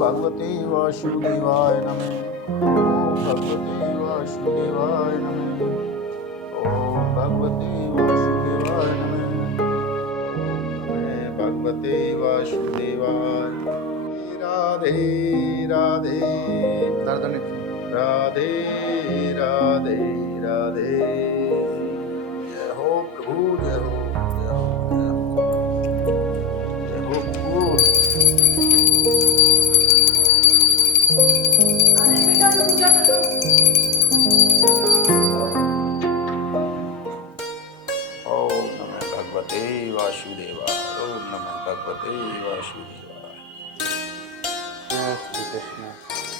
भगवते वासुदेवाय नमः। ओम भगवते वासुदेवाय नमः। ओम भगवते वासुदेवाय नमः। भगवते वासुदेवाय। राधे राधे राधे राधे राधे। जय हो प्रभु, जय हो, जय हो, जय हो, जय हो प्रभु। ओम नमः भगवते वासुदेवाय। ओम नमः भगवते वासुदेवाय। जय श्री कृष्ण।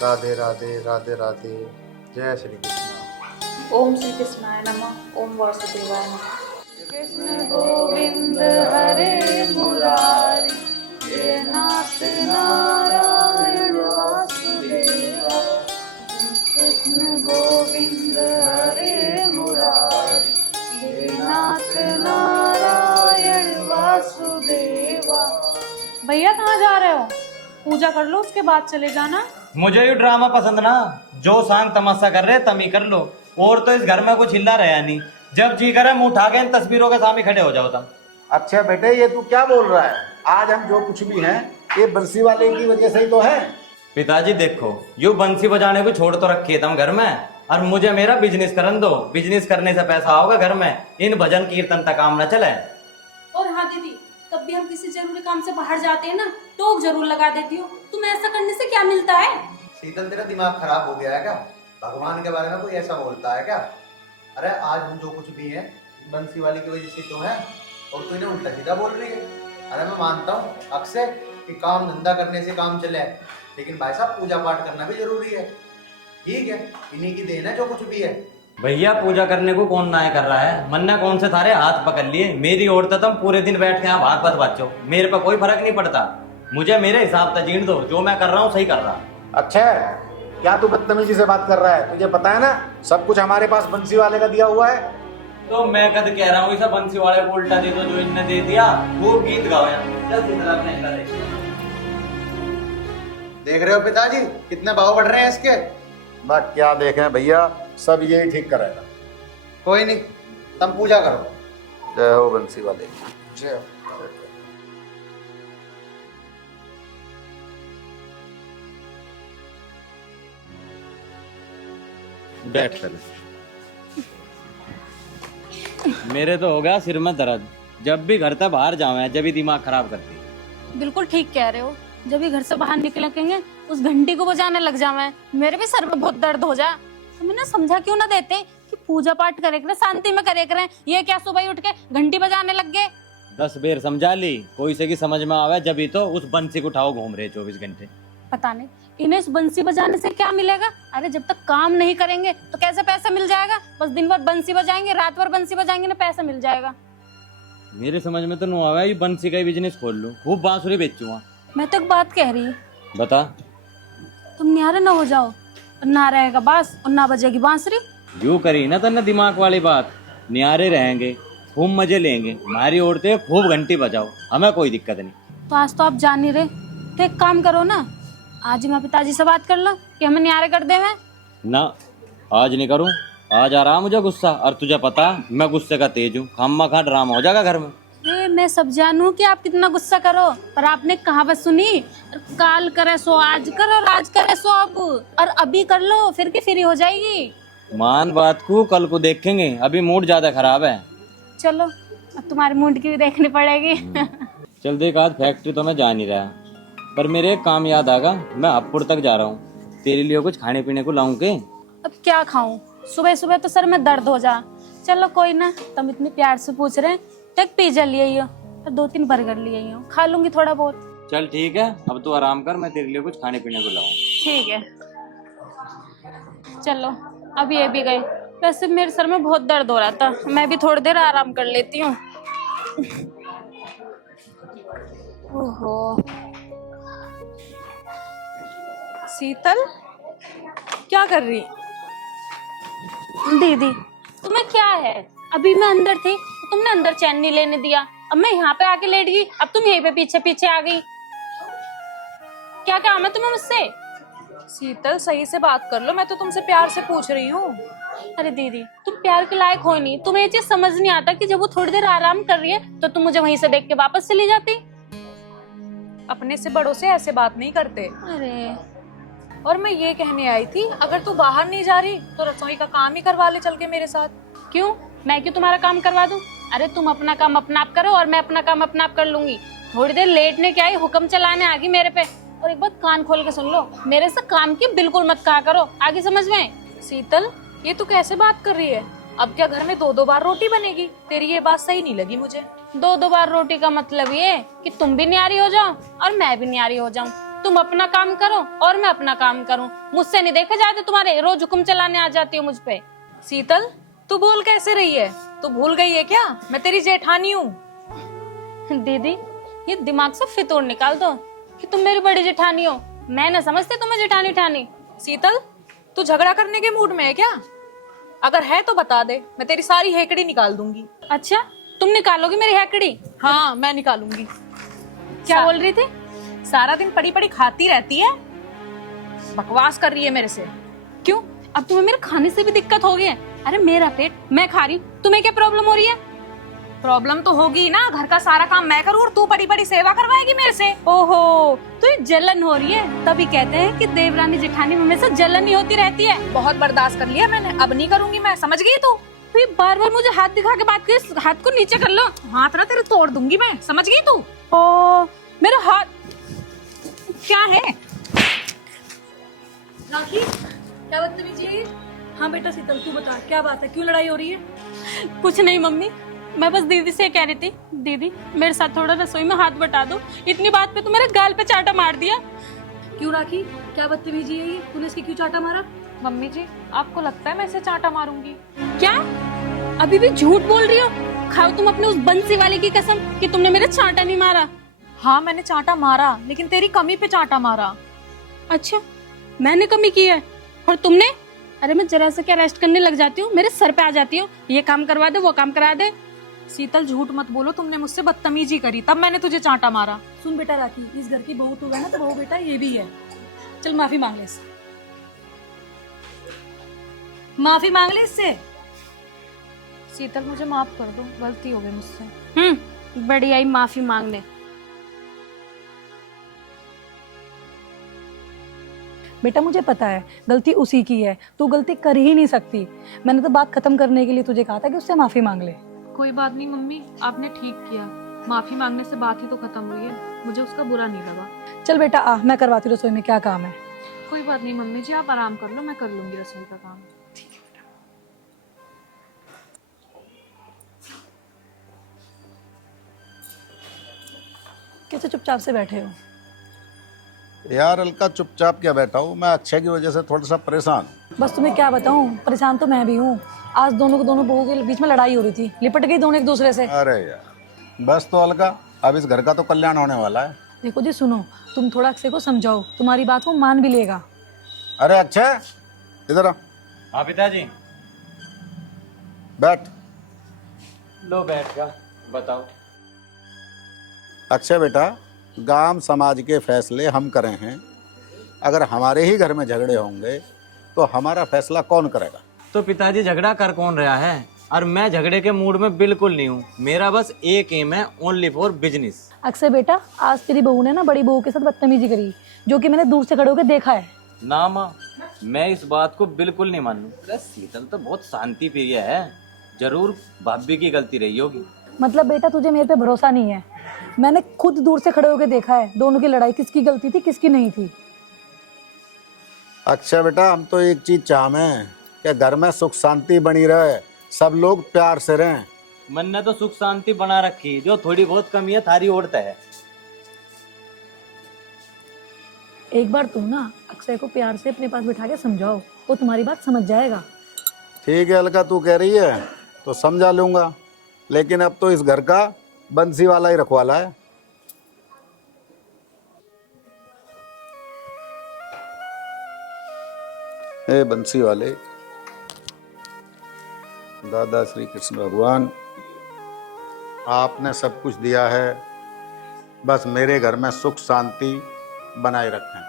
राधे राधे राधे राधे। जय श्री कृष्ण। ओम श्री कृष्णाय नमः। ओम वासुदेवाय नमः। कृष्ण गोविंद हरे मुरारी, जय नाथ नारायण वासुदेवा। कृष्ण गोविंद हरे मुरारी, जय नाथ नारायण वासुदेवा। भैया कहाँ जा रहे हो? पूजा कर लो, उसके बाद चले जाना। मुझे ये ड्रामा पसंद ना, जो सांग तमाशा कर रहे तम ही कर लो। और तो इस घर में कुछ हिला रहा नहीं, जब जी करे मुंह उठा के इन तस्वीरों के सामने खड़े हो जाओ तुम। अच्छा बेटे, ये तू क्या बोल रहा है? आज हम जो कुछ भी हैं ये बंसी वाले की वजह से ही तो है। पिताजी देखो, यू बंसी बजाने को छोड़ तो रखे तुम घर में, और मुझे मेरा बिजनेस करन दो। बिजनेस करने से पैसा होगा घर में, इन भजन कीर्तन तक काम न चले। और हाँ दीदी, तब भी हम किसी जरूरी काम से बाहर जाते हैं ना, टोक जरूर लगा देती हो। तुम्हें ऐसा करने से क्या मिलता है? शीतल, तेरा दिमाग खराब हो गया है क्या? भगवान के बारे में कोई ऐसा बोलता है क्या? अरे आज हम जो कुछ भी है बंसी वाली की वजह से तो है, और तू इन्हें उल्टा सीधा बोल रही है। अरे मैं मानता हूँ अक्सर कि काम धंधा करने से काम चले, लेकिन भाई साहब पूजा पाठ करना भी जरूरी है। ठीक है, इन्हीं की देन है जो कुछ भी है। भैया पूजा करने को कौन ना कर रहा है? मन्ना कौन से थारे हाथ पकड़ लिए? मेरी औरत तुम पूरे दिन बैठ के यहाँ बात बात बाचो, मेरे पर कोई फर्क नहीं पड़ता। मुझे मेरे हिसाब से जीण दो, जो मैं कर रहा हूँ सही कर रहा। अच्छा है, क्या तू बदतमीजी से बात कर रहा है? तुझे पता है ना सब कुछ हमारे पास बंसी वाले का दिया हुआ है। तो मैं कद कह रहा हूँ इसे बंसी वाले को उल्टा दे दो, जो इनने दे दिया। वो गीत गाओ यार। देख रहे हो पिताजी कितने भाव बढ़ रहे हैं इसके? बात क्या देखें भैया, सब यही ठीक करेगा। कोई नहीं, तुम पूजा करो। जय हो बंसी वाले की। जय हो। बैठ कर। मेरे तो हो गया सिर में दर्द, जब भी घर से बाहर जावे जब भी दिमाग खराब करती है। बिल्कुल ठीक कह रहे हो। जब भी घर से बाहर निकलेंगे उस घंटी को बजाने लग जावे, मेरे भी सर में बहुत दर्द हो जा। हमें ना समझा क्यों ना देते कि पूजा पाठ करे करें, शांति में करे करें। ये क्या सुबह ही उठ के घंटी बजाने लग गए? 10 बेर समझा ली, कोई से की समझ में आवे जब ही तो उस बंसी को उठाओ घूम रहे 24 घंटे। पता नहीं इन्हें इस बंसी बजाने से क्या मिलेगा। अरे जब तक काम नहीं करेंगे तो कैसे पैसा मिल जाएगा? बस दिन भर बंसी बजाएंगे, रात भर बंसी बजाएंगे ना, पैसा मिल जाएगा। मेरे समझ में तो नहीं आवा, ये बंसी का ही बिजनेस खोल लूं, खूब बांसुरी बेचूंगा। मैं तो एक बात कह रही, बता। तुम न्यारे ना हो जाओ, और ना रहेगा बांस और ना बजेगी बांसुरी। यूं करी ना तन्ने दिमाग वाली बात, न्यारे रहेंगे, खूब मजे लेंगे, हमारी औरतें खूब घंटी बजाओ, हमें कोई दिक्कत नहीं। तो आज तो आप जान नहीं रहे, तो एक काम करो ना, आज ही मैं पिताजी से बात कर लो कि हमें न्यारे कर दे। मैं ना, आज नहीं करूं। आज आ रहा मुझे गुस्सा, और तुझे पता मैं गुस्से का तेज हूँ। खामा ड्रामा हो जाएगा घर में। मैं सब जानू कि आप कितना गुस्सा करो, पर आपने कहावत सुनी, काल करे सो आज कर और आज करे सो अब, और अभी कर लो फिर की फ्री हो जाएगी। मान बात को, कल को देखेंगे, अभी मूड ज्यादा खराब है। चलो अब तुम्हारे मूड की भी देखनी पड़ेगी। चल देख, आज फैक्ट्री तो मैं जा नहीं रहा, पर मेरे एक काम याद आगा, मैं हापुड़ तक जा रहा हूँ, तेरे लिए कुछ खाने पीने को लाऊं के? अब क्या खाऊं? सुबह सुबह तो सर में दर्द हो जा। चलो कोई ना, तुम इतने प्यार से पूछ रहे हैं तो एक पिज्जा ले आई हो और 2-3 बर्गर ले आई हो, खा लूंगी थोड़ा बहुत। चल ठीक है, अब तू आराम कर, मैं तेरे लिए कुछ खाने पीने को लाऊं। ठीक है चलो, अब ये भी गए। वैसे मेरे सर में बहुत दर्द हो रहा था, मैं भी थोड़ी देर आराम कर लेती हूँ। ओहो शीतल, क्या कर रही? दीदी तुम्हें क्या है? अभी मैं अंदर थी तो तुमने अंदर चैन नहीं लेने दिया, अब मैं यहाँ पे आके लेट गई, अब तुम यहीं पे पीछे पीछे आ गई। क्या काम है तुम्हें मुझसे? शीतल सही से बात कर लो, मैं तो तुमसे प्यार से पूछ रही हूँ। अरे दीदी, तुम प्यार के लायक हो नहीं। तुम्हें ये चीज समझ नहीं आता कि जब वो थोड़ी देर आराम कर रही है तो तुम मुझे वहीं से देख के वापस चली जाती। अपने से बड़ों से ऐसे बात नहीं करते। अरे और मैं ये कहने आई थी, अगर तू बाहर नहीं जा रही तो रसोई का काम ही करवा ले चल के मेरे साथ। क्यों? मैं क्यों तुम्हारा काम करवा दूं? अरे तुम अपना काम अपना आप करो और मैं अपना काम अपना आप कर लूंगी। थोड़ी देर लेटने क्या आई, हुक्म चलाने आ गई मेरे पे। और एक बात कान खोल के सुन लो, मेरे से काम की बिल्कुल मत कहा करो, आगे समझ में? शीतल, ये तू कैसे बात कर रही है? अब क्या घर में 2-2 बार रोटी बनेगी? तेरी ये बात सही नहीं लगी मुझे। 2-2 बार रोटी का मतलब ये कि तुम भी न्यारी हो जाओ और मैं भी न्यारी हो जाऊं। तुम अपना काम करो और मैं अपना काम करूं। मुझसे नहीं देखे जाते तुम्हारे, रोज हुक्म चलाने आ जाती हो मुझ पे। शीतल, तू बोल कैसे रही है? तू भूल गई है क्या मैं तेरी जेठानी हूँ? दीदी, ये दिमाग से फितूर निकाल दो कि तुम मेरी बड़ी जेठानी हो। मैं न समझती तुम्हें जेठानी ठानी। शीतल, तू झगड़ा करने के मूड में है क्या? अगर है तो बता दे, मैं तेरी सारी हेकड़ी निकाल दूंगी। अच्छा, तुम निकालोगी मेरी हैकड़ी? हाँ, मैं निकालूंगी। क्या बोल रही थी? सारा दिन पड़ी पड़ी खाती रहती है, बकवास कर रही है मेरे से। क्यों? अब तुम्हें मेरे खाने से भी दिक्कत हो गई है? अरे मेरा पेट मैं खा रही हूँ, तुम्हें क्या प्रॉब्लम हो रही है? प्रॉब्लम तो होगी ना, घर का सारा काम मैं करूँ और तू बड़ी बड़ी सेवा करवाएगी मेरे से। ओहो, तो ये जलन हो रही है। तभी कहते हैं कि देवरानी जेठानी में हमेशा जलन ही होती रहती है। बहुत बर्दाश्त कर लिया मैंने, अब नहीं करूंगी मैं, समझ गई तू? तो ये बार बार मुझे हाथ दिखा के बात कर, हाथ को नीचे कर लो। हाथ ना तेरे तोड़ दूंगी मैं, समझ गई तू? ओ, मेरा हाथ क्या है राखी? क्या बदतमीजी है? हाँ बेटा शीतल, तू बता क्या बात है, क्यों लड़ाई हो रही है? कुछ नहीं मम्मी, मैं बस दीदी से कह रही थी, दीदी मेरे साथ थोड़ा रसोई में हाथ बटा दो। इतनी बात पे तो मेरे गाल पे चाटा मार दिया। क्यों राखी, क्या बदतमीजी है ये? तूने इसकी क्यों चाटा मारा? मम्मी जी, आपको लगता है मैं इसे चांटा मारूंगी? क्या? अभी भी झूठ बोल रही हो? खाओ तुम अपने उस बंसी वाले की कसम कि तुमने मेरे चाटा नहीं मारा। हाँ, मैंने चांटा मारा, लेकिन तेरी कमी पे चांटा मारा। अच्छा, मैंने कमी की है और तुमने? अरे मैं जरा से क्या रेस्ट करने लग जाती हूँ, मेरे सर पे आ जाती हो, ये काम करवा दे वो काम करा दे। शीतल, झूठ मत बोलो, तुमने मुझसे बदतमीजी करी तब मैंने तुझे चांटा मारा। सुन बेटा राखी, इस घर की बहू तू है ना, तो बहू बेटा ये भी है। चल माफी मांग ले इससे, माफी मांग ले इससे। शीतल, मुझे माफ कर दो, गलती हो गई मुझसे। बड़ी आई माफी मांगने। बेटा मुझे पता है गलती उसी की है, तू गलती कर ही नहीं सकती। मैंने तो बात खत्म करने के लिए तुझे कहा था कि उससे माफी मांग ले। कोई बात नहीं मम्मी, आपने ठीक किया, माफी मांगने से बात ही तो खत्म हुई है, मुझे उसका बुरा नहीं लगा। चल बेटा आ, मैं करवाती हूँ रसोई में क्या काम है। कोई बात नहीं मम्मी जी, आप आराम कर लो, मैं कर लूंगी रसोई का काम। कैसे चुपचाप से बैठे हो? यार अलका, चुपचाप क्या बैठा हूँ मैं, अक्षय की वजह से थोड़ा सा परेशान। बस तुम्हें क्या बताऊं, परेशान तो मैं भी हूँ। आज दोनों बहू के बीच में लड़ाई हो रही थी, लिपट गई दोनों एक दूसरे से। अरे यार बस तो अलका, अब इस घर का तो कल्याण होने वाला है। देखो जी सुनो, तुम थोड़ा अक्षय को समझाओ, तुम्हारी बात वो मान भी लेगा। अरे अक्षय, इधर आ, हाँ पिताजी। बैठ। लो बैठ जा, बताओ। अक्षय बेटा, गांव समाज के फैसले हम करे हैं, अगर हमारे ही घर में झगड़े होंगे तो हमारा फैसला कौन करेगा? तो पिताजी झगड़ा कर कौन रहा है? और मैं झगड़े के मूड में बिल्कुल नहीं हूँ, मेरा बस एक एम है, ओनली फॉर बिजनेस। अक्षय बेटा, आज तेरी बहू ने ना बड़ी बहू के साथ बदतमीजी करी, जो कि मैंने दूर से खड़े होकर देखा है। ना माँ, मैं इस बात को बिल्कुल नहीं मानूं। अरे शीतल तो बहुत शांति प्रिय है, जरूर भाभी की गलती रही होगी। मतलब बेटा तुझे मेरे पे भरोसा नहीं है? मैंने खुद दूर से खड़े होकर देखा है दोनों की लड़ाई, किसकी गलती थी किसकी नहीं थी। अक्षय बेटा, हम तो एक चीज चाहें कि घर में सुख शांति बनी रहे, सब लोग प्यार से रहें। मन ने तो सुख शांति बना रखी, जो थोड़ी बहुत कमी है थारी ओढ़ता है। एक बार तू ना अक्षय को प्यार से अपने पास बिठा के समझाओ, वो तुम्हारी बात समझ जाएगा। ठीक है अलका, तू कह रही है तो समझा लूंगा, लेकिन अब तो इस घर का बंसी वाला ही रखवाला है। हे बंसी वाले, दादा श्री कृष्ण भगवान, आपने सब कुछ दिया है, बस मेरे घर में सुख शांति बनाए रखें।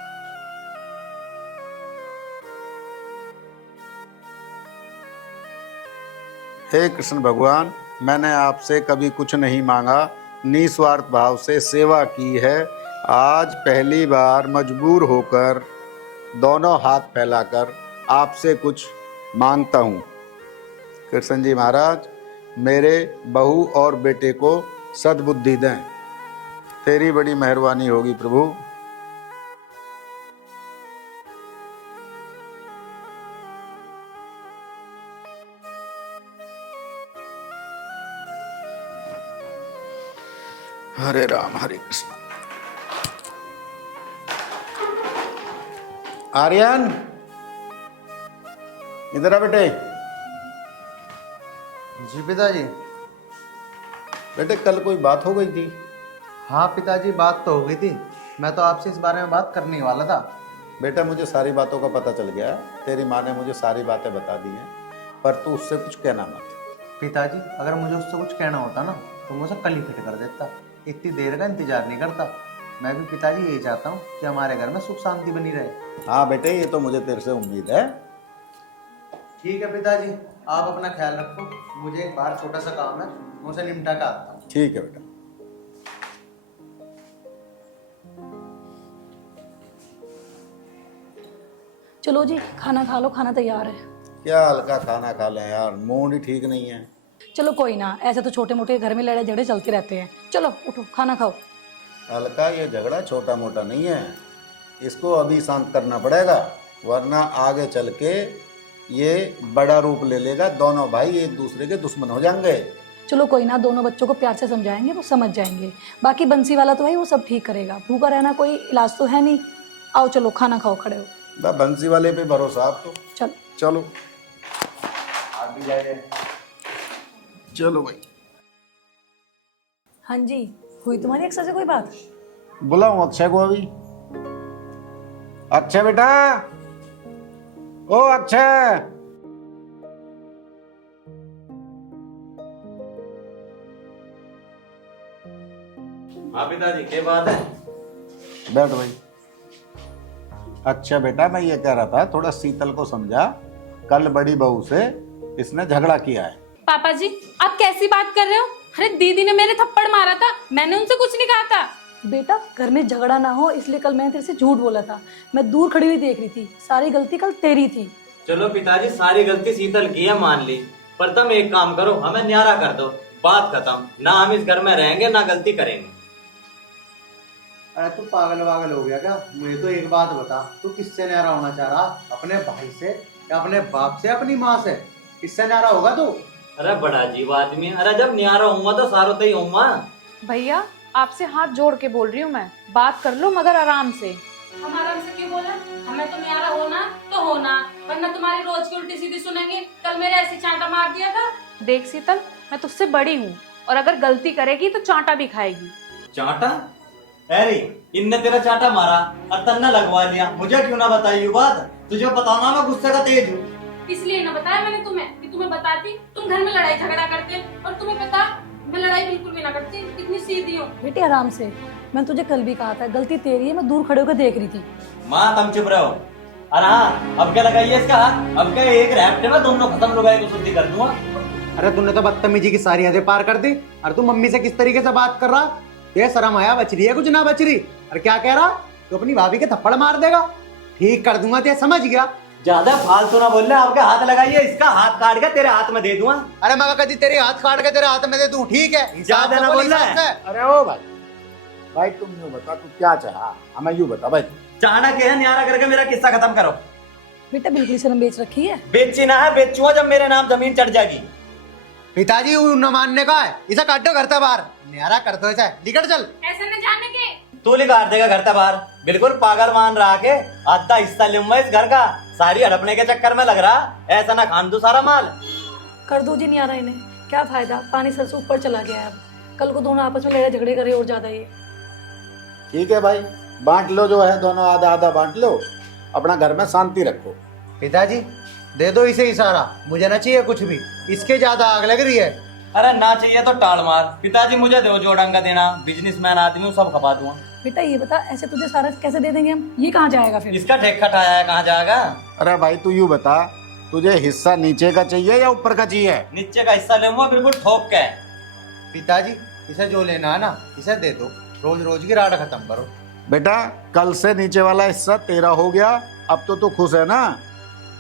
हे कृष्ण भगवान, मैंने आपसे कभी कुछ नहीं मांगा, निस्वार्थ भाव से सेवा की है। आज पहली बार मजबूर होकर दोनों हाथ फैलाकर आपसे कुछ मांगता हूँ। कृष्ण जी महाराज, मेरे बहू और बेटे को सद्बुद्धि दें, तेरी बड़ी मेहरबानी होगी प्रभु। हरे राम हरे कृष्ण। आर्यन, इधर आ बेटे। जी पिताजी। बेटे कल कोई बात हो गई थी? हाँ पिताजी, बात तो हो गई थी। मैं तो आपसे इस बारे में बात करने ही वाला था। बेटा मुझे सारी बातों का पता चल गया है, तेरी माँ ने मुझे सारी बातें बता दी हैं, पर तू उससे कुछ कहना मत। पिताजी, अगर मुझे उससे कुछ कहना होता ना तो मैं उसे कल ही फिट कर देता, इतनी देर का इंतजार नहीं करता। मैं भी पिताजी यही चाहता हूँ कि हमारे घर में सुख शांति बनी रहे। हाँ बेटे, ये तो मुझे तेरे से उम्मीद है। ठीक है पिताजी, आप अपना ख्याल रखो। मुझे एक बाहर छोटा सा काम है, मैं उसे निपटा के आता हूँ। ठीक है बेटा। चलो जी, खाना खा लो, खाना तैयार है। क्या हल्का खाना खा लें यार, मूड ही ठीक नहीं है। चलो कोई ना, ऐसे तो छोटे मोटे घर में लड़ाई झगड़े चलते रहते हैं। चलो उठो, खाना खाओ। हल्का ये झगड़ा छोटा मोटा नहीं है, इसको अभी शांत करना पड़ेगा, वरना आगे चल के ये बड़ा रूप ले लेगा। दोनों भाई एक दूसरे के दुश्मन हो जाएंगे। चलो कोई ना, दोनों बच्चों को प्यार से समझाएंगे, वो समझ जाएंगे। बाकी बंसी वाला तो भाई वो सब ठीक करेगा, भूखा रहना कोई इलाज तो है नहीं। आओ चलो खाना खाओ, खड़े हो। बंसी वाले पे भरोसा आप तो। चलो चलो आप भी जाइए। चलो भाई। हाँ जी, हुई तुम्हारी अक्सर से कोई बात? बुलाऊं अक्षय को अभी? अक्षय बेटा, ओ अक्षय। हाँ पिताजी, क्या बात है? बैठ भाई। अच्छा बेटा, मैं ये कह रहा था, थोड़ा शीतल को समझा, कल बड़ी बहू से इसने झगड़ा किया है। पापा जी, आप कैसी बात कर रहे हो? अरे दीदी ने मेरे थप्पड़ मारा था, मैंने उनसे कुछ नहीं कहा था। बेटा घर में झगड़ा ना हो इसलिए कल मैंने तेरे से झूठ बोला था। मैं दूर खड़ी हुई देख रही थी, सारी गलती कल तेरी थी। चलो पिताजी, सारी गलती शीतल की है मान ली, पर तुम एक काम करो, हमें न्यारा कर दो, बात खत्म। ना हम इस घर में रहेंगे ना गलती करेंगे। अरे तू पागल वागल हो गया क्या? मुझे तो एक बात बता, तू किससे न्यारा होना चाह रहा? अपने भाई से या अपने बाप से, अपनी माँ से? किससे न्यारा होगा तू? अरे बड़ा अजीब आदमी है। अरे जब न्यारा होऊंगा तो सारो तो ही होऊंगा। भैया आपसे हाथ जोड़ के बोल रही हूँ मैं, बात कर लो मगर आराम से। हम आराम से क्यों बोला? हमें तो न्यारा होना तो होना, वरना तुम्हारी रोज की उल्टी सीधी सुनेंगे। कल मेरे ऐसी चांटा मार दिया था। देख शीतल, मैं तुझसे बड़ी हूँ और अगर गलती करेगी तो चांटा भी खाएगी। चांटा? अरे इनने तेरा चांटा मारा और तन्ना लगवा लिया, मुझे क्यों ना बताई ये बात? तुझे बताना, मैं गुस्से का तेज हूँ। इसलिए ना बताया मैंने तुम्हें कि तुम्हें बताती तुम घर में लड़ाई झगड़ा करते, और तुम्हें पता मैं लड़ाई बिल्कुल भी ना करती, कितनी सीधी हूँ। बेटे आराम से, मैं तुझे कल भी कहा था गलती तेरी है, मैं दूर खड़े होकर देख रही थी। माँ तुम चुप रहो। अरे हाँ, अब क्या लगाइए इसका हाथ? अब क्या एक रैप्टे में दोनों खत्म लुगाई को शुद्धि कर दूंगा। अरे तूने तो बदतमीजी की सारी हदें पार कर दी। अरे तू मम्मी से किस तरीके से बात कर रहा? ये शर्म आया, बच रही है कुछ ना बच रही? अरे क्या कह रहा? तू अपनी भाभी के थप्पड़ मार देगा? ठीक कर दूंगा, ते समझ गया? ज्यादा फालतू ना बोल रहे, आपके हाथ लगाइए, इसका हाथ काट के तेरे हाथ में दे दूंगा। अरे मैं कभी तेरे हाथ काट के तेरे हाथ में दे दूं, ठीक है? ज्यादा ना बोल रहा है। अरे ओ भाई, भाई तुम यूँ बता, तू क्या चाहा? हमें यूँ बता भाई। चाणा के है न्यारा करके मेरा किस्सा खत्म करो। बेटा बिल्कुल शर्म बेच रखी है। बेची ना है, बेचूंगा जब मेरे नाम जमीन चढ़ जाएगी। पिताजी न मानने का है, इसे काट दो घर से बाहर। न्यारा कर दो इसे, निकल चल। ऐसे न जाने के। तू लिखा देगा घर से बाहर, बिल्कुल पागल मान रहा के आधा हिस्सा लूंगा इस घर का, सारी हड़पने के चक्कर में लग रहा, ऐसा ना खान दू सारा माल। कर दो जी न्यारा इन्हें, क्या फायदा, पानी सर से ऊपर चला गया है। अब कल को दोनों आपस में लड़ाई झगड़े करे और ज्यादा ये। ठीक है भाई, बांट लो जो है, दोनों आधा आधा बांट लो, अपना घर में शांति रखो। पिताजी दे दो इसे इशारा, मुझे ना चाहिए कुछ भी, इसके ज्यादा आग लग रही है। अरे ना चाहिए तो टाल मार। पिताजी मुझे दो जोड़ंगा देना, बिजनेसमैन आदमी हूँ, सब खपा दूंगा। बेटा ये बता, ऐसे तुझे सारा कैसे दे देंगे हम? ये कहाँ जाएगा फिर? इसका ठेका आया है, कहाँ जाएगा? अरे भाई तू यूं बता, तुझे हिस्सा नीचे का चाहिए या ऊपर का चाहिए? नीचे का हिस्सा लेऊंगा बिल्कुल ठोक के। पिताजी, इसे जो लेना है ना इसे दे दो, रोज रोज की राड खत्म करो। बेटा कल से नीचे वाला हिस्सा तेरा हो गया, अब तो तू खुश है ना?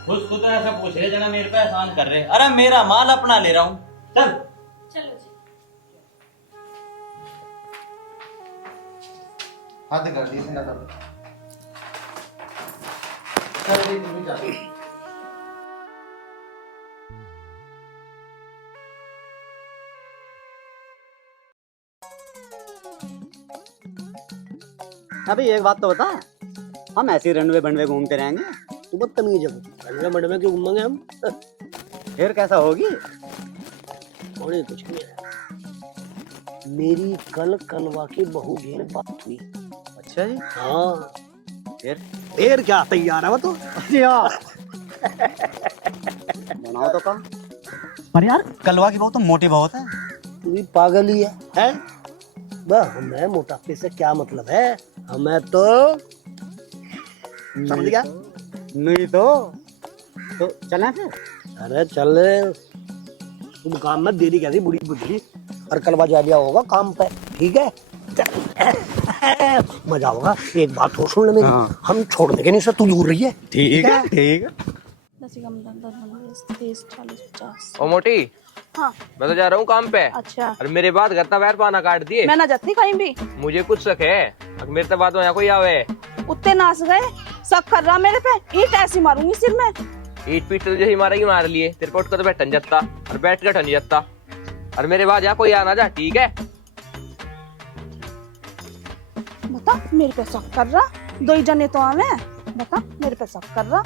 खुद खुद ऐसा पूछ रहे जना, मेरे पे एहसान कर रहे। अरे मेरा माल अपना ले रहा हूँ, चल। चलो जी। हद कर दी इसने सब। चल दी तुम भी चल। अभी एक बात तो बता, हम ऐसे ही रनवे बनवे घूमते रहेंगे? तू बदतमीज है, रनवे मंडवे क्यों घूमेंगे हम? फिर कैसा होगी? होने कुछ नहीं है। मेरी कल कलवा की बहू घेर बात हुई। अच्छा जी। हाँ फिर क्या तैयार है वो तो? बनाओ तो काम। पर यार कलवा की बहुत तो मोटी बहुत है। तू भी पागल ही है? हमें मोटापे से क्या मतलब है? हमें तो समझ गया? नहीं तो चलें फिर? अरे चल, तुम काम में देरी कैसी बुरी बुद्धि, और कलवा जा लिया होगा काम पे, ठीक है? मजा होगा। एक बात हो सुन ले मेरी, हाँ। हम छोड़ देंगे नहीं, से तू दूर रही है। ठीक है ठीक है। 10 कम 10 30 40 50। ओ मोटी, हाँ। मैं तो जा रहा हूँ काम पे। अच्छा, और मेरे बाद घर पैर पाना काट दिए। मैं ना जाती कहीं भी। मुझे कुछ शक है, अगर मेरे बाद यहाँ कोई आवे। उत्ते नाच गए, शक कर रहा मेरे पे, ईंट ऐसी मारूंगी सिर में। ईट पीट तो जैसे मारा ही मार लिए, तेरे पोट को तो बैठन जाता और बैठ के ठन जाता। और मेरे बाद यहाँ कोई आना जा, ठीक है? बता मेरे पे शक कर रहा, दो ही जने तो आवे, बता मेरे पे शक कर रहा।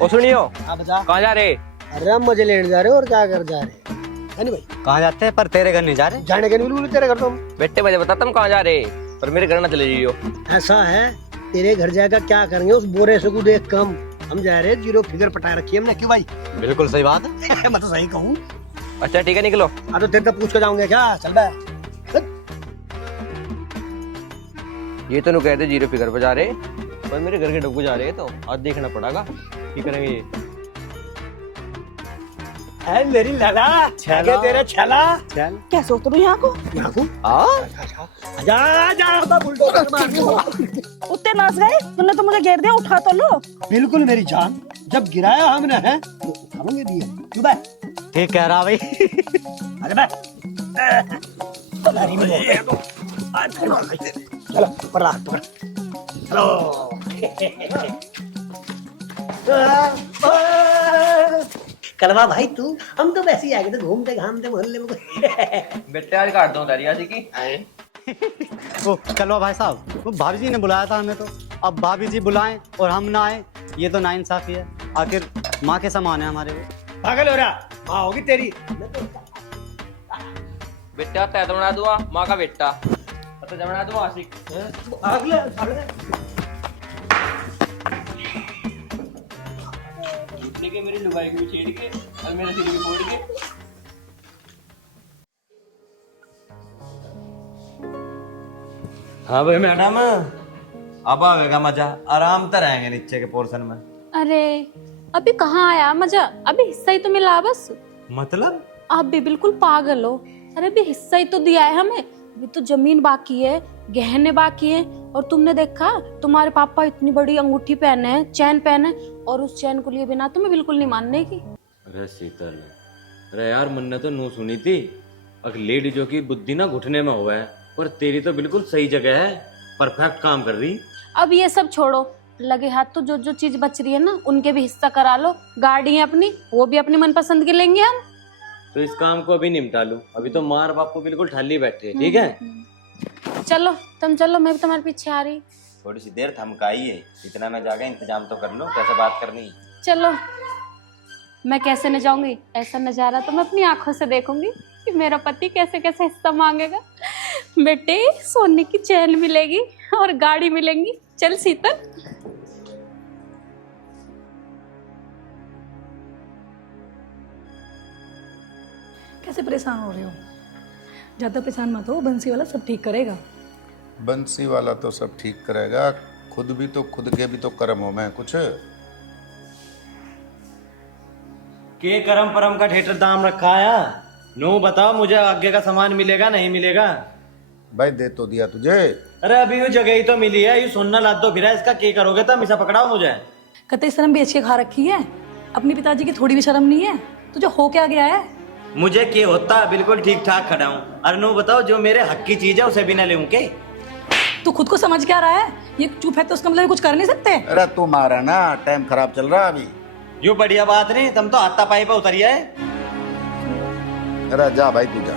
ओ सुनियो, हाँ बता। कहाँ जा रहे? अरे हम मजे लेने जा रहे हो और क्या कर जा रहे हैं, है नहीं भाई? कहाँ जाते हैं? पर तेरे घर नहीं जा रहे? जाने के बिल्कुल तेरे घर। तुम बेटे मुझे बता तुम कहाँ जा रहे, पर मेरे घर ना चले जाइयो। ऐसा है, तेरे घर जाकर क्या करेंगे उस बोरे से कुछ एक कम। हम जा रहे हैं, जीरो फिगर पटा रखी है हमने। क्यों भाई? बिल्कुल सही बात है। मैं तो सही कहूँ। अच्छा ठीक है, निकलो। हाँ तो तेरे से पूछ के जाऊंगे क्या? चल बे। ये तो नु कहते जीरो फिगर पे जा रहे, पर मेरे घर के डब्बू जा रहे हैं, तो आज देखना पड़ेगा क्या करेंगे ये। है मेरी लाला, आगे तेरे छला। चल कैसे उतरू यहाँ को? यहाँ को जा जा जा बुलडोजर मार। उत्ते नाच गए, तुमने तो मुझे घेर दिया, उठा तो लो। बिल्कुल मेरी जान, जब गिराया हमने है तो उठाओगे दिए। तू बे। ठीक कह रहा भाई। अरे बे। लारी में बोल रहे हो। आज फिर मार गई। चलो ऊपर रख पकड़। चलो। कलवा भाई तू, हम तो वैसे ही आ गए थे घूमते घामते मोहल्ले में। बेटे आज काट दो दरिया जी की। ओ चलो भाई साहब, वो भाभी जी ने बुलाया था हमें, तो अब भाभी जी बुलाएं और हम ना आए, ये तो नाइंसाफी है। आखिर माँ के समान है हमारे वो। पागल हो रहा, माँ होगी तेरी। बेटा तै तो बना दूंगा माँ का बेटा, तो बना दूंगा आशिक। अगले अगले के मेरी लुगाई की भी छेड़ के और मेरा सिर भी फोड़ के। हाँ भाई मैडम, अब आएगा मजा, आराम से रहेंगे नीचे के पोर्शन में। अरे अभी कहाँ आया मजा, अभी हिस्सा ही तो मिला बस। मतलब? आप भी बिल्कुल पागल हो। अरे अभी हिस्सा ही तो दिया है हमें, अभी तो जमीन बाकी है, गहने बाकी है। और तुमने देखा तुम्हारे पापा इतनी बड़ी अंगूठी पहने हैं, चैन पहने, और उस चैन को लिए बिना तुम्हें बिल्कुल नहीं मानने की। अरे शीतल, अरे यार मैंने तो नू सुनी थी, अगर लेडीजों की बुद्धि ना घुटने में हुआ है, पर तेरी तो बिल्कुल सही जगह है, परफेक्ट काम कर रही। अब ये सब छोड़ो, लगे हाथ तो जो जो चीज बच रही है ना उनके भी हिस्सा करा लो। गाड़ी है अपनी, वो भी अपनी मनपसंद की लेंगे हम। तो इस काम को अभी निपटा लो, अभी तो मार बाप को बिल्कुल ठाली बैठे, ठीक है? चलो तुम चलो, मैं भी तुम्हारे पीछे आ रही। थोड़ी सी देर थमकाइए, इतना ना जागे, इंतजाम तो कर लो, कैसे बात करनी। चलो, मैं कैसे न जाऊंगी, ऐसा नजारा तो मैं अपनी आंखों से देखूंगी कि मेरा पति कैसे कैसे हिस्सा मांगेगा। बेटे सोने की चैन मिलेगी और गाड़ी मिलेंगी। चल शीतल। कैसे परेशान हो रहे हो? ज़्यादा परेशान मत हो, बंसी वाला सब ठीक करेगा। बंसी वाला तो सब ठीक करेगा, खुद के भी तो कर्म हो मैं कुछ। के करम परम का ठेठर दाम रखा है। नो बताओ मुझे आगे का सामान मिलेगा नहीं मिलेगा? भाई दे तो दिया तुझे। अरे अभी वो जगह ही तो मिली है, ये सुनना लाद दो फिर इसका के करोगे तब मिसा पकड़ाओ मुझे। कतई शर्म बेच के खा रखी है, अपने पिताजी की थोड़ी भी शर्म नहीं है। तुझे हो क्या गया है? मुझे के होता बिल्कुल ठीक ठाक खड़ा हूँ। अरे नो बताओ जो मेरे हक की चीज है उसे भी न ले के। तू खुद को समझ क्या रहा है? ये चुप है तो उसका मतलब कुछ कर नहीं सकते। अरे तू मारा ना, टाइम खराब चल रहा है अभी। यो बढ़िया बात नहीं, तुम तो हाथा पाई पे उतरिया है। अरे जा भाई तू जा।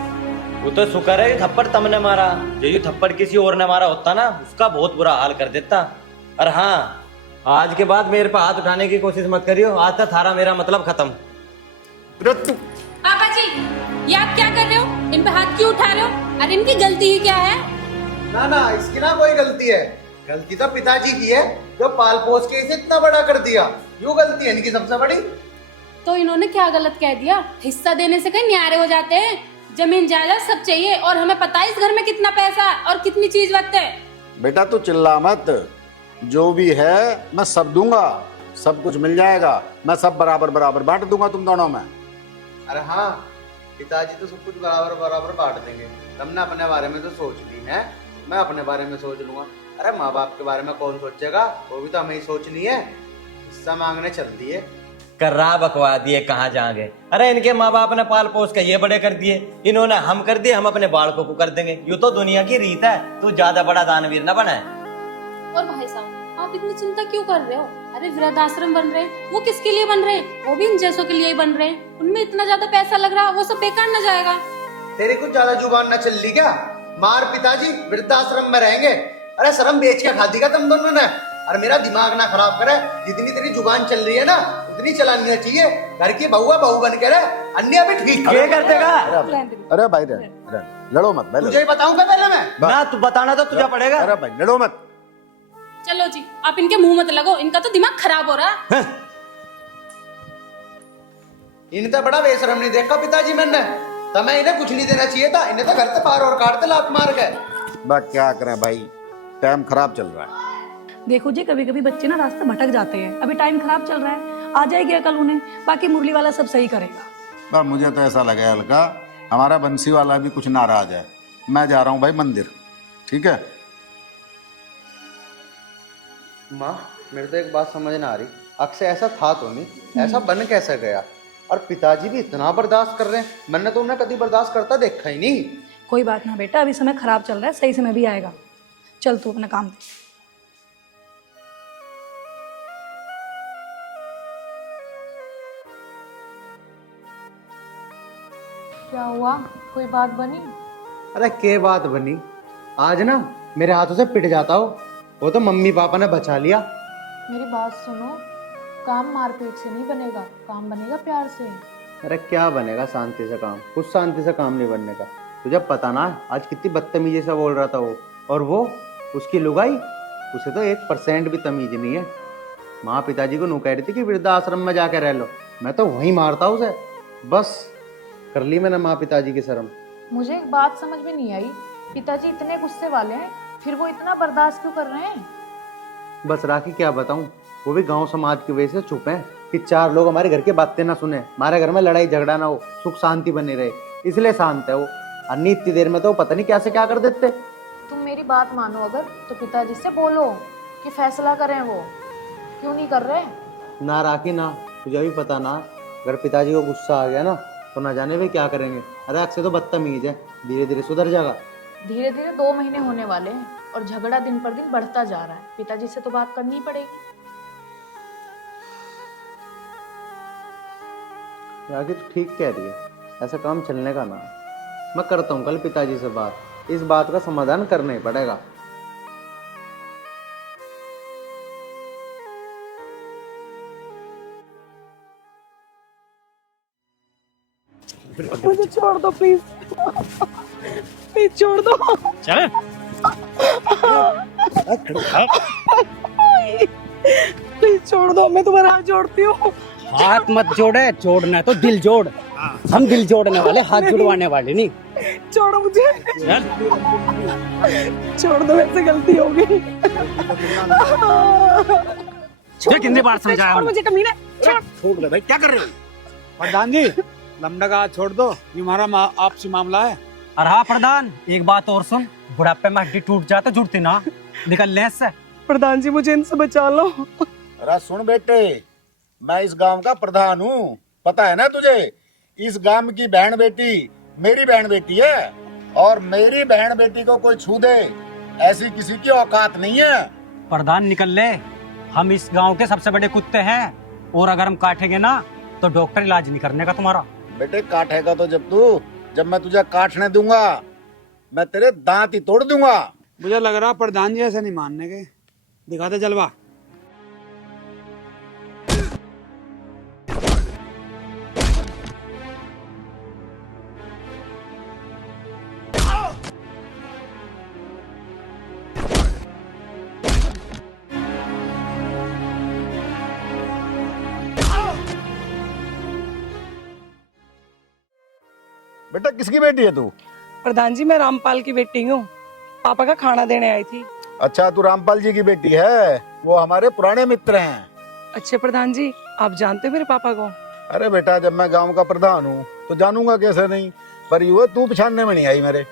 वो तो शुक्र है ये थप्पड़ तुमने मारा, जो ये थप्पड़ किसी और ने मारा होता ना उसका बहुत बुरा हाल कर देता। और हाँ, आज के बाद मेरे पे हाथ उठाने की कोशिश मत करियो, आज तक थारा मेरा मतलब खत्म। पापा जी, ये आप क्या कर रहे हो? इन पे हाथ क्यों उठा रहे हो? अरे इनकी गलती ही क्या है? ना ना, इसकी ना कोई गलती है। गलती तो पिताजी की है जो पाल पोस के इसे इतना बड़ा कर दिया। यूं गलती है इनकी सबसे बड़ी। तो इन्होंने क्या गलत कह दिया? हिस्सा देने से कहीं न्यारे हो जाते हैं। जमीन जायदाद सब चाहिए और हमें पता है इस घर में कितना पैसा और कितनी चीज वक्त है। बेटा तू चिल्ला मत, जो भी है मैं सब दूंगा, सब कुछ मिल जाएगा। मैं सब बराबर बराबर बांट दूंगा तुम दोनों में। अरे हाँ, पिताजी तो सब कुछ बराबर बराबर बांट देंगे। तुमने अपने बारे में तो सोच ली है, मैं अपने बारे में सोच लूंगा। अरे माँ बाप के बारे में कौन सोचेगा, वो भी तो हमें ही सोचनी है। हिस्सा मांगने चल दिए। कर्रा बकवा दिए कहाँ जाएंगे। अरे इनके माँ बाप ने पाल पोस के ये बड़े कर दिए, इन्होंने हम कर दिए, हम अपने बालकों को कर देंगे। यूं तो दुनिया की रीत है, तू ज्यादा बड़ा दानवीर न बने। और भाई साहब, आप इतनी चिंता क्यों कर रहे हो? अरे वृद्धाश्रम बन रहे हैं, वो किसके लिए बन रहे हैं? वो भी इन जैसों के लिए ही बन रहे हैं। उनमें इतना ज्यादा पैसा लग रहा है, वो सब बेकार न जाएगा। तेरी कुछ ज्यादा जुबान न चल ली क्या? मार पिताजी वृद्धाश्रम में रहेंगे। अरे शर्म बेच के खा दी क्या तुम दोनों ने? अरे मेरा दिमाग ना खराब करे, जितनी तेरी जुबान चल रही है ना उतनी चलानी चाहिए। घर की बहुआ बहू बन के रहे, अन्य भी ठीक ये कर देगा। अरे भाई लड़ो मत भाई, तुझे ही बताऊंगा पहले मैं। ना तू बताना तो तुझे पड़ेगा। अरे भाई लड़ो मत। चलो जी, आप इनके मुंह मत लगो, इनका तो दिमाग खराब हो रहा है। इन्हें तो बड़ा बेशरम नहीं देखा पिताजी मैंने। तो मैं इन्हें कुछ नहीं देना चाहिए था, इन्हें तो घर से बाहर और काटते लात मार गए। बस क्या करें भाई, टाइम खराब चल रहा है। देखो जी, कभी कभी बच्चे ना रास्ते भटक जाते हैं। अभी टाइम खराब चल रहा है, आ जाएगी अकल उन्हें। बाकी मुरली वाला सब सही करेगा। पर मुझे तो ऐसा लगा हल्का, हमारा बंसी वाला भी कुछ नाराज है। मैं जा रहा हूँ भाई मंदिर, ठीक है? माँ, मेरे तो एक बात समझ ना आ रही। अक्सर ऐसा था तो नहीं, ऐसा बन कैसे गया? और पिताजी भी इतना बर्दाश्त कर रहे हैं, मैंने तो उन्हें कभी बर्दाश्त करता देखा ही नहीं। कोई बात ना बेटा, अभी समय खराब चल रहा है, सही समय भी आएगा। चल तू अपना काम दे। क्या हुआ, कोई बात बनी? अरे के बात बनी, आज ना मेरे हाथों से पिट जाता हो। वो तो मम्मी पापा ने बचा लिया। मेरी बात सुनो, काम मारपीट से नहीं बनेगा, काम बनेगा प्यार से। अरे क्या बनेगा शांति से काम? कुछ शांति से काम नहीं बनने का। तुझे पता ना आज कितनी बदतमीजी से बोल रहा था वो, और वो उसकी लुगाई, उसे तो 1% भी तमीज नहीं है। माँ पिताजी को नू कह रही थी कि वृद्धाश्रम में जाके रह लो, मैं तो वहीं मारता उसे। बस कर ली मैंने माँ पिताजी की शर्म। मुझे एक बात समझ में नहीं आई, पिताजी इतने गुस्से वाले हैं, फिर वो इतना बर्दाश्त क्यों कर रहे हैं? बस राखी क्या बताऊं, वो भी गांव समाज की वजह से चुप हैं कि 4 लोग हमारे घर की बातें ना सुने, हमारे घर में लड़ाई झगड़ा ना हो, सुख शांति बनी रहे, इसलिए शांत है वो। अन्य इतनी देर में तो पता नहीं क्या से क्या कर देते। तुम मेरी बात मानो अगर, तो पिताजी से बोलो कि फैसला करें। वो क्यों नहीं कर रहे? ना राखी ना, तुझे भी पता ना, अगर पिताजी को गुस्सा आ गया ना तो ना जाने वे क्या करेंगे। अरे अक्सर तो बदतमीज है, धीरे धीरे सुधर जाएगा। धीरे धीरे 2 महीने होने वाले हैं और झगड़ा दिन पर दिन बढ़ता जा रहा है। पिताजी से तो बात करनी ही पड़ेगी। राखी तू ठीक कह रही है, ऐसा काम चलने का ना। मैं करता हूँ कल पिताजी से बात, इस बात का समाधान करना ही पड़ेगा। मुझे छोड़ दो प्लीज, प्लीज छोड़ दो। चल प्लीज छोड़ दो, मैं तुम्हारा हाथ जोड़ती हूँ। हाथ मत जोड़े, जोड़ना है तो दिल जोड़। हम दिल जोड़ने वाले, हाथ जुड़वाने वाले नहीं। छोड़ो मुझे, छोड़ दो, मेरे से गलती हो गई। कितने बार समझाया छोड़ मुझे कमीने, छोड़। छोड़ दे भाई, क्या कर रहे हो? प्रधान जी, लमडा का छोड़ दो, ये हमारा आपसी मामला है। अरे हाँ प्रधान, एक बात और सुन, बुढ़ापे में हड्डी टूट जाए तो जुड़ती ना, निकल ले इससे। प्रधान जी मुझे इनसे बचा लो। अरे सुन बेटे, मैं इस गांव का प्रधान हूँ, पता है ना तुझे। इस गांव की बहन बेटी मेरी बहन बेटी है, और मेरी बहन बेटी को कोई छू दे ऐसी किसी की औकात नहीं है। प्रधान निकल ले, हम इस गांव के सबसे बड़े कुत्ते हैं, और अगर हम काटेंगे ना तो डॉक्टर इलाज नहीं करने का तुम्हारा। बेटे काटेगा तो जब मैं तुझे काटने दूंगा, मैं तेरे दांत ही तोड़ दूंगा। मुझे लग रहा प्रधान जी ऐसे नहीं मानने के, दिखाते जलवा। बेटा किसकी बेटी है तू? प्रधान जी मैं रामपाल की बेटी हूँ, पापा का खाना देने आई थी। अच्छा तू रामपाल जी की बेटी है, वो हमारे पुराने मित्र हैं। अच्छे प्रधान जी, आप जानते हो मेरे पापा को? अरे बेटा जब मैं गांव का प्रधान हूँ तो जानूंगा कैसे नहीं, पर ये तू पहचानने में नहीं आई मेरे।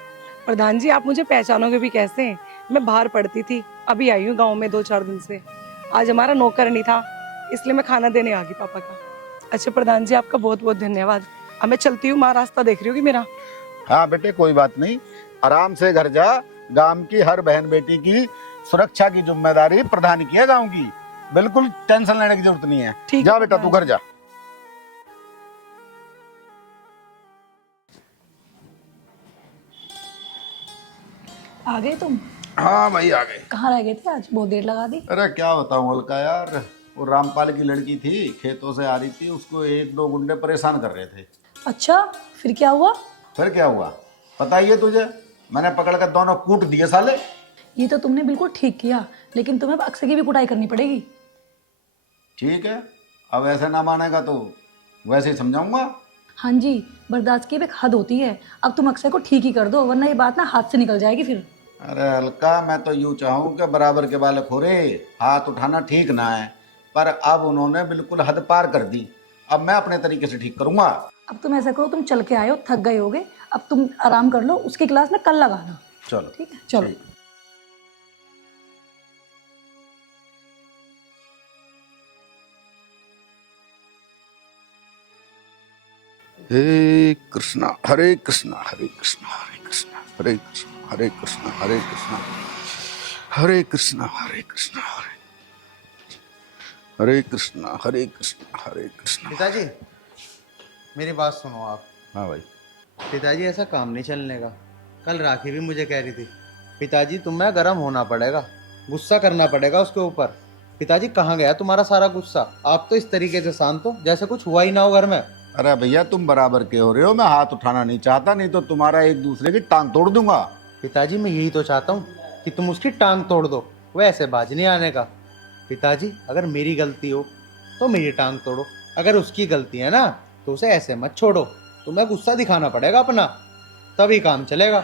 प्रधान जी आप मुझे पहचानोगे भी कैसे? मैं बाहर पढ़ती थी, अभी आई हूँ गाँव में 2-4 दिन से। आज हमारा नौकर नहीं था, इसलिए मैं खाना देने आ गई पापा का। अच्छा प्रधान जी आपका बहुत बहुत धन्यवाद। अब मैं चलती हूँ, माँ रास्ता देख रही होगी मेरा। हाँ बेटे कोई बात नहीं, आराम से घर जा। गांव की हर बहन बेटी की सुरक्षा की जिम्मेदारी प्रधान की है गांव की, बिल्कुल टेंशन लेने की जरूरत नहीं है। ठीक जा है बेटा तू घर जा। आ गए तुम? हाँ भाई आ गए। कहाँ रह गए थे आज, बहुत देर लगा दी। अरे क्या बताऊं अलका यार, वो रामपाल की लड़की थी, खेतों से आ रही थी, उसको 1-2 गुंडे परेशान कर रहे थे। अच्छा फिर क्या हुआ? फिर क्या हुआ पता ही है तुझे, मैंने पकड़ कर दोनों कूट दिए साले। ये तो तुमने बिल्कुल ठीक किया, लेकिन तुम्हें अक्सर की भी कुटाई करनी पड़ेगी। ठीक है, अब ऐसे ना मानेगा तो वैसे ही समझाऊंगा। हाँ जी, बर्दाश्त की भी एक हद होती है। अब तुम अक्सर को ठीक ही कर दो, वरना ये बात ना हाथ से निकल जाएगी फिर। अरे अलका मैं तो यूं चाहूं कि बराबर के बालक हो रे, हाथ उठाना ठीक ना है, पर अब उन्होंने बिल्कुल हद पार कर दी। अब मैं अपने तरीके से ठीक करूंगा। अब तुम ऐसा करो, तुम चल के आए हो, थक गए होगे, अब तुम आराम कर लो, उसकी क्लास में कल लगाना। चलो ठीक है चलो। हे कृष्णा हरे कृष्णा हरे कृष्णा हरे कृष्णा हरे कृष्णा हरे कृष्णा हरे कृष्णा हरे कृष्णा हरे कृष्णा हरे कृष्णा हरे कृष्णा हरे कृष्णा। पिताजी मेरी बात सुनो आप। हाँ भाई। पिताजी ऐसा काम नहीं चलने का। कल राखी भी मुझे कह रही थी, पिताजी तुम्हें गर्म होना पड़ेगा, गुस्सा करना पड़ेगा उसके ऊपर। पिताजी कहाँ गया तुम्हारा सारा गुस्सा? आप तो इस तरीके से शांत हो जैसे कुछ हुआ ही ना हो घर में। अरे भैया तुम बराबर के हो रहे हो, मैं हाथ उठाना नहीं चाहता, नहीं तो तुम्हारा एक दूसरे की टांग तोड़ दूंगा। पिताजी मैं यही तो चाहता हूँ कि तुम उसकी टांग तोड़ दो, वो ऐसे बाज नहीं आने का। पिताजी अगर मेरी गलती हो तो मेरी टांग तोड़ो, अगर उसकी गलती है ना तो उसे ऐसे मत छोड़ो। तुम्हें गुस्सा दिखाना पड़ेगा अपना, तभी काम चलेगा।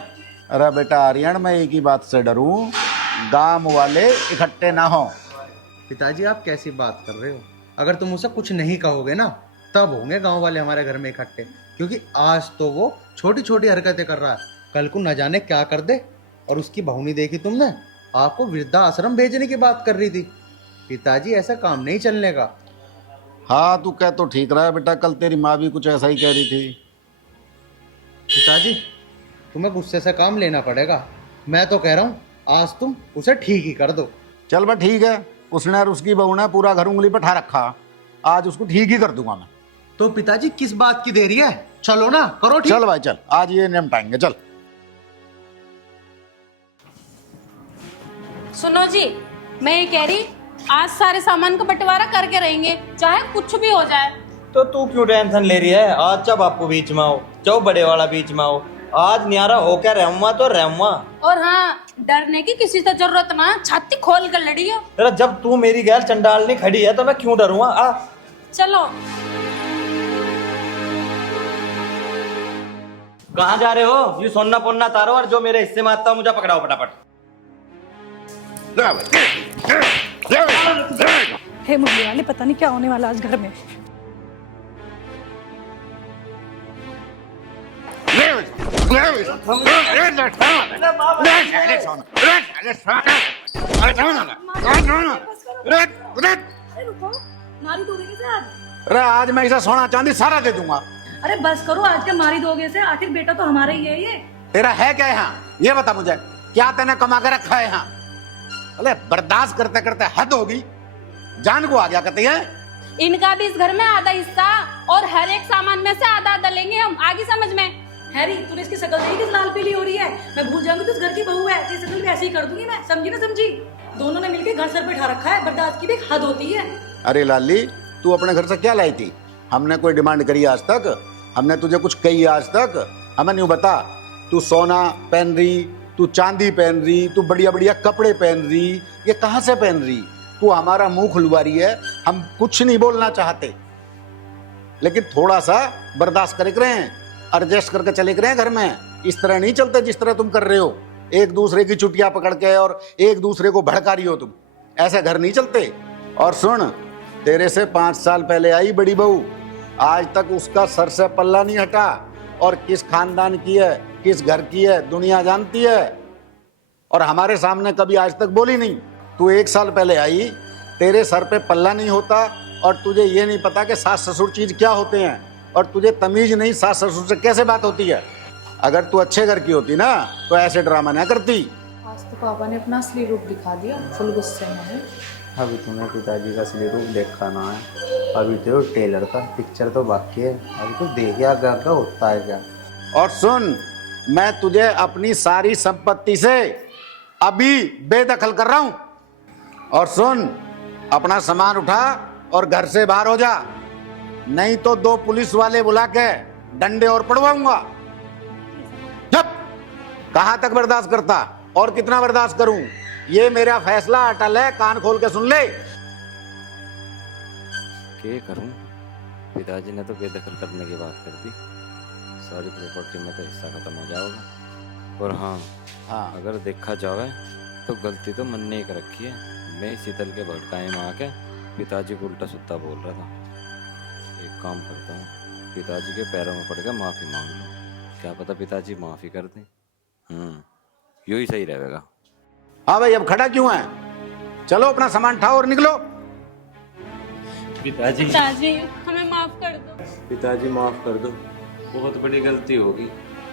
अरे बेटा आर्यन मैं एक ही बात से डरूं, गांव वाले इकट्ठे ना हो। पिताजी आप कैसी बात कर रहे हो? अगर तुम उसे कुछ नहीं कहोगे ना तब होंगे गांव वाले हमारे घर में इकट्ठे, क्योंकि आज तो वो छोटी छोटी हरकतें कर रहा है, कल को न जाने क्या कर दे। और उसकी बहू नहीं देखी तुमने? आपको वृद्धाश्रम भेजने की बात कर रही थी। पिताजी ऐसा काम नहीं चलने का। हाँ तू कह तो ठीक रहा है बेटा, कल तेरी माँ भी कुछ ऐसा ही कह रही थी। पिताजी तुम्हें गुस्से से काम लेना पड़ेगा। मैं तो कह रहा हूँ आज तुम उसे ठीक ही कर दो। चल बा ठीक है, उसने और उसकी बहू ने पूरा घर उंगली पर ठा रखा, आज उसको ठीक ही कर दूंगा मैं। तो पिताजी किस बात की देरी है, चलो ना करो ठीक। चल भाई चल, आज ये निपटाएंगे चल। सुनो जी, मैं ये कह रही, आज सारे सामान का बंटवारा करके रहेंगे, चाहे कुछ भी हो जाए। तो तू क्यों टेंशन ले रही है? आज जब आपको बीच में आओ, जो बड़े वाला बीच में आओ, आज न्यारा होकर रहूंगा तो रहूंगा। और हाँ, डरने की किसी से जरूरत ना, छाती खोल कर लड़ियो। तेरा जब तू मेरी गैर चंडालनी खड़ी है तो मैं क्यों डरूंगा? आ चलो। कहाँ जा रहे हो? ये सोना पोन्ना तारो और जो मेरे हिस्से में आता हो मुझे पकड़ाओ फटाफट। हे मुरली वाले, पता नहीं क्या होने वाला आज घर में। मारी दोगे कैसे आज? अरे आज मैं इसे सोना चांदी सारा दे दूंगा। अरे बस करो, आज के मारी दोगे से? आखिर बेटा तो हमारा ही है ये। तेरा है क्या यहाँ? ये बता मुझे, क्या तूने कमा के रखा है यहाँ? अरे बर्दाश्त करते करते हद होगी, जान को आ गया कहते हैं। इनका भी इस घर में आधा हिस्सा और हर एक सामान में से आधा आधा लेंगे हम, आगे समझ में। हैरी, तूने इसकी शक्ल देखी किस लाल पीली हो रही है? मैं भूल जाऊंगी तो इस घर की बहू है, तेरी शक्ल भी ऐसे ही कर दूंगी मैं, समझी ना समझी? दोनों ने मिलकर घर सर पे उठा रखा है, बर्दाश्त की भी एक हद होती है। अरे लाली, तू अपने घर से क्या लाई थी? हमने कोई डिमांड करी आज तक? हमने तुझे कुछ कही आज तक? हमें नहीं बता। तू सोना पहन रही, तू चांदी पहन रही, तू बढ़िया बढ़िया कपड़े पहन रही, ये कहाँ से पहन रही? तू हमारा मुंह खुलवा रही है, हम कुछ नहीं बोलना चाहते, लेकिन थोड़ा सा बर्दाश्त करे करें, एडजस्ट करके चले करें घर में। इस तरह नहीं चलते जिस तरह तुम कर रहे हो, एक दूसरे की चुटिया पकड़ के और एक दूसरे को भड़का रही हो तुम। ऐसे घर नहीं चलते। और सुन, तेरे से 5 साल पहले आई बड़ी बहू, आज तक उसका सर से पल्ला नहीं हटा, और किस खानदान की है, किस घर की है, दुनिया जानती है, और हमारे सामने कभी आज तक बोली नहीं। तू 1 साल पहले आई, तेरे सर पे पल्ला नहीं होता, और तुझे ये नहीं पता कि सास ससुर चीज क्या होते हैं, और तुझे तमीज नहीं सास ससुर से कैसे बात होती है। अगर तू अच्छे घर की होती ना तो ऐसे ड्रामा ना करती। आज तो पापा ने अपना असली रूप दिखा दिया, फुल गुस्से में है। अभी तुम्हें पिताजी का असली रूप देखा ना है, अभी तो टेलर का पिक्चर तो बाकी है, अभी तो देखिए आगे आगे होता है क्या। और सुन, मैं तुझे अपनी सारी संपत्ति से अभी बेदखल कर रहा हूं। और सुन, अपना सामान उठा और घर से बाहर हो जा, नहीं तो 2 पुलिस वाले बुला के डंडे और पड़वाऊंगा। जब कहां तक बर्दाश्त करता और कितना बर्दाश्त करूं, ये मेरा फैसला अटल है, कान खोल के सुन ले। क्या करूं? पिताजी ने तो बेदखल करने की बात कर दी, सारी प्रॉपर्टी में तो हिस्सा खत्म हो जाएगा। और हाँ, अगर देखा जाए तो गलती तो मन ने कर रखी है। मैं शीतल के भड़काए में आके पिताजी को उल्टा सुत्ता बोल रहा था। एक काम करता हूँ, पिताजी के पैरों में पड़ के माफी मांग लूँ, क्या पता पिताजी माफी कर दें। यू ही सही रहेगा। हाँ भाई, अब खड़ा क्यों है? चलो अपना सामान उठाओ और निकलो। पिताजी, हमें माफ कर दो। पिताजी माफ कर दो, बहुत बड़ी गलती होगी,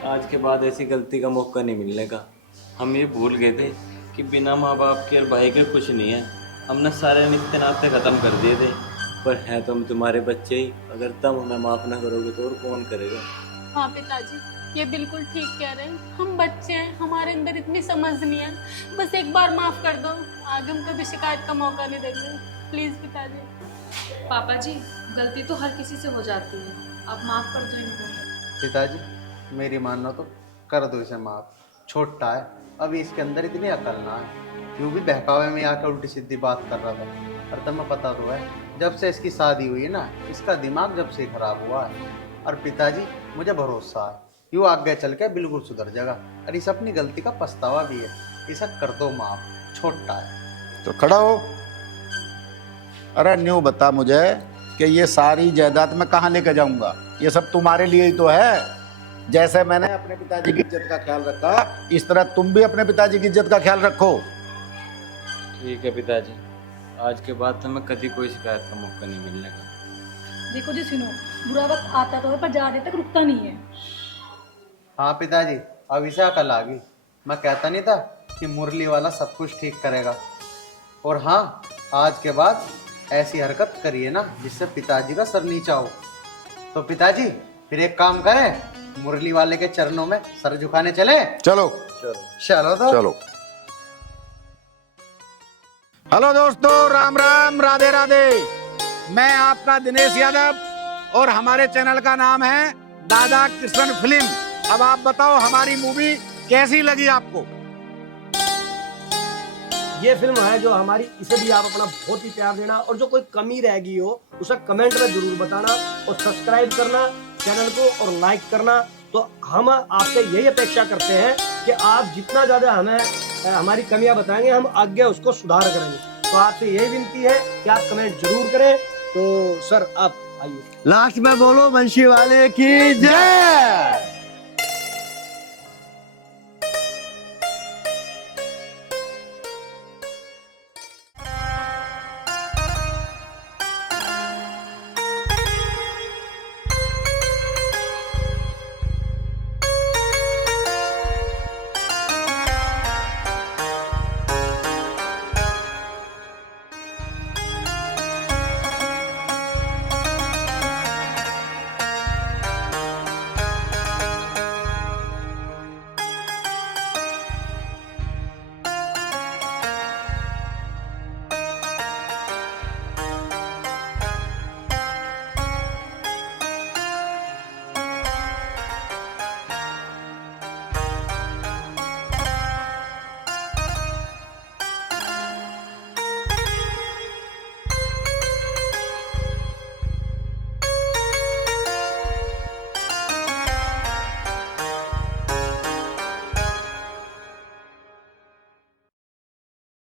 आज के बाद ऐसी गलती का मौका नहीं मिलने का। हम ये भूल गए थे कि बिना माँ बाप के और भाई के कुछ नहीं है। हमने सारे रिश्ते नाते खत्म कर दिए थे, पर है तुम तुम्हारे बच्चे ही, अगर तुम हमें माफ ना करोगे तो और कौन करेगा। हाँ पिताजी, ये बिल्कुल ठीक कह रहे हैं, हम बच्चे हैं, हमारे अंदर इतनी समझ नहीं है, बस एक बार माफ कर दो, आगे हम कभी शिकायत का मौका नहीं देंगे, प्लीज पिताजी। पापा जी, गलती तो हर किसी से हो जाती है, आप माफ कर दो इनको। पिताजी मेरी मानो तो कर दो इसे माफ, छोटा है, अभी इसके अंदर इतनी अकल ना है, यूँ भी बहकावे में आकर उल्टी सीधी बात कर रहा था। और तुम्हें पता तो है, जब से इसकी शादी हुई है ना, इसका दिमाग जब से खराब हुआ है। और पिताजी मुझे भरोसा है, यूँ आगे चल के बिल्कुल सुधर जाएगा, और इस अपनी गलती का पछतावा भी है, इसे कर दो माफ, छोटा है। तो खड़ा हो। अरे न्यू बता मुझे कि ये सारी जायदाद मैं कहाँ लेके जाऊंगा? ये सब तुम्हारे लिए ही तो है। जैसे मैंने अपने पिताजी की इज्जत का ख्याल रखा, इस तरह तुम भी अपने पिताजी की इज्जत का ख्याल रखो। ठीक है पिताजी, आज के बाद तो मैं कभी कोई शिकायत का मौका नहीं मिलने का। देखो जी सुनो, बुरा वक्त आता तो है पर ज्यादा देर तक रुकता नहीं है। हाँ पिताजी, अब इसे अकल आ गई, मैं कहता नहीं था कि मुरली वाला सब कुछ ठीक करेगा। और हाँ, आज के बाद ऐसी हरकत करिए ना जिससे पिताजी का सर नीचा हो। तो पिताजी फिर एक काम करें, मुरली वाले के चरणों में सर झुकाने चले। चलो चलो तो चलो। हेलो दोस्तों, राम राम, राधे राधे। मैं आपका दिनेश यादव और हमारे चैनल का नाम है दादा कृष्ण फिल्म। अब आप बताओ हमारी मूवी कैसी लगी आपको? ये फिल्म है जो हमारी, इसे भी आप अपना बहुत ही प्यार देना, और जो कोई कमी रह गई हो उसे कमेंट में जरूर बताना, और सब्सक्राइब करना चैनल को और लाइक करना। तो हम आपसे यही अपेक्षा करते हैं कि आप जितना ज्यादा हमें हमारी कमियां बताएंगे, हम आगे उसको सुधार करेंगे। तो आपसे यही विनती है कि आप कमेंट जरूर करें। तो सर आप आइए। लास्ट में बोलो बंसी वाले की जय।